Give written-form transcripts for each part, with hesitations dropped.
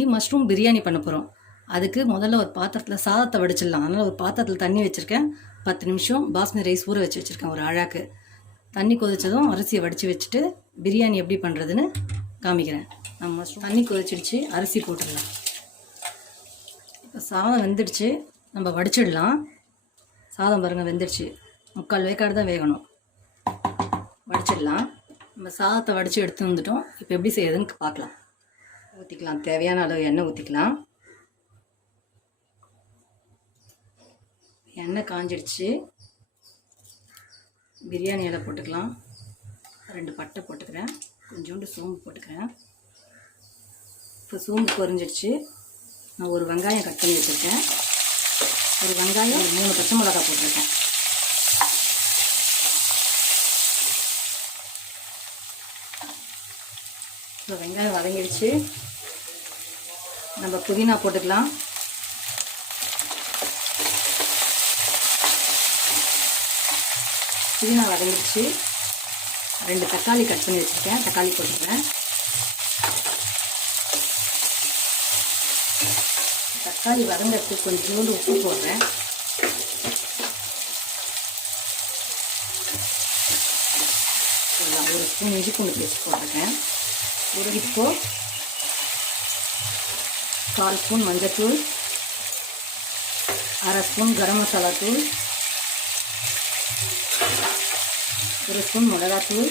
இன்றைக்கி மஷ்ரூம் பிரியாணி பண்ண போகிறோம். அதுக்கு முதல்ல ஒரு பாத்திரத்தில் சாதத்தை வடிச்சிடலாம். அதனால் ஒரு பாத்திரத்தில் தண்ணி வச்சுருக்கேன். 10 நிமிஷம் பாஸ்மதி ரைஸ் ஊற வச்சு வச்சுருக்கேன். ஒரு அழாக்கு தண்ணி கொதிச்சதும் அரிசியை வடித்து வச்சுட்டு பிரியாணி எப்படி பண்ணுறதுன்னு காமிக்கிறேன். நம்ம மஷ்ரூம் தண்ணி கொதிச்சிடுச்சு, அரிசி போட்டுடலாம். இப்போ சாதம் வெந்துடுச்சு, நம்ம வடிச்சிடலாம். சாதம் பாருங்கள் வெந்துடுச்சு, 3/4 வேக்காடு தான் வேகணும். வடிச்சிடலாம். நம்ம சாதத்தை வடித்து எடுத்து வந்துட்டோம். இப்போ எப்படி செய்யறதுன்னு பார்க்கலாம். ஊற்றிக்கலாம், தேவையான அளவு எண்ணெய் ஊற்றிக்கலாம். எண்ணெய் காஞ்சிடுச்சு, பிரியாணி இலை போட்டுக்கலாம். 2 பட்டை போட்டுக்கிறேன், கொஞ்சோண்டு சோம்பு போட்டுக்கிறேன். இப்போ சோம்பு பொரிஞ்சிடுச்சு. நான் ஒரு வெங்காயம் கட் பண்ணி வச்சுருக்கேன். ஒரு வெங்காயம் 3 பச்சை மிளகாய் போட்டிருக்கேன். இப்போ வெங்காயம் வதங்கிடுச்சு, நம்ம புதினா போட்டுக்கலாம். புதினா வதங்கிடுச்சு. 2 தக்காளி கட் பண்ணி வச்சுருக்கேன், தக்காளி போட்டுக்கிறேன். தக்காளி வதங்கிறதுக்கு கொஞ்சோண்டு உப்பு போடுறேன். ஒரு ஸ்பூன் இஞ்சி பூண்டு பேஸ்ட் போட்டிருக்கேன். இப்போ 1/4 ஸ்பூன் மஞ்சத்தூள், 1/2 ஸ்பூன் கரம் மசாலா தூள், 1 ஸ்பூன் மிளகாத்தூள்.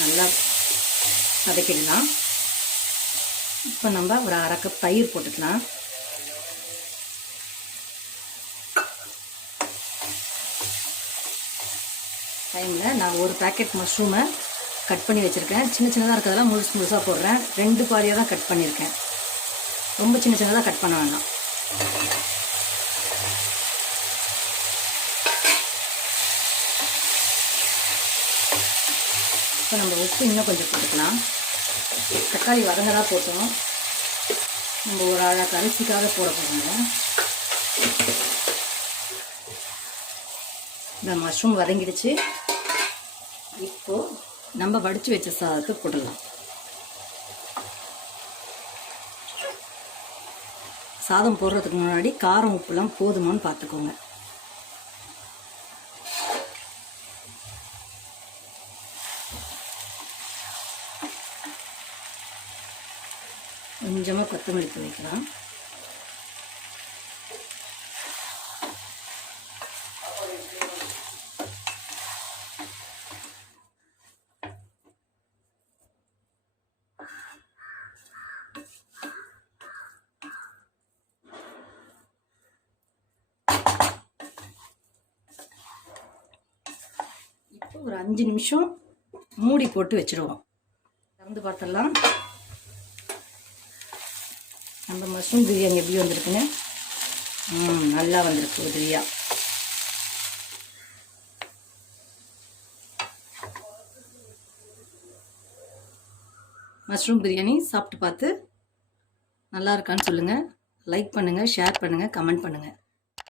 நல்லா வதக்கிடலாம். இப்போ நம்ம ஒரு 1/2 கப் தயிர் போட்டுக்கலாம். டைமில் நான் ஒரு பேக்கெட் மஷ்ரூமை கட் பண்ணி வச்சுருக்கேன். சின்ன சின்னதாக இருக்கிறதெல்லாம் முழுசாக போடுறேன். 2 பாதியாக தான் கட் பண்ணியிருக்கேன். ரொம்ப சின்ன சின்னதாக கட் பண்ண வேண்டாம். இப்போ நம்ம உப்பு இன்னும் கொஞ்சம் போட்டுக்கலாம். தக்காளி வதங்கதான் போட்டோம், நம்ம ஒரு அழகாக அரிசிக்காக போட போகிறாங்க. இந்த மஷ்ரூம் வதங்கிடுச்சு. இப்போது நம்ம வடித்து வச்ச சாதத்தை போடலாம். சாதம் போடுறதுக்கு முன்னாடி காரம் உப்புலாம் போதுமான்னு பார்த்துக்கோங்க. கொஞ்சமாக கொத்தமல்லி தூவி வைக்கலாம். இப்போ ஒரு 5 நிமிஷம் மூடி போட்டு வச்சுருவோம். திறந்து பார்த்தலாம். நம்ம மஷ்ரூம் பிரியாணி எப்படி வந்திருக்குங்க? நல்லா வந்திருக்கு உதிரியா. மஷ்ரூம் பிரியாணி சாப்பிட்டு பார்த்து நல்லா இருக்கான்னு சொல்லுங்கள். லைக் பண்ணுங்கள், ஷேர் பண்ணுங்கள், கமெண்ட் பண்ணுங்கள்.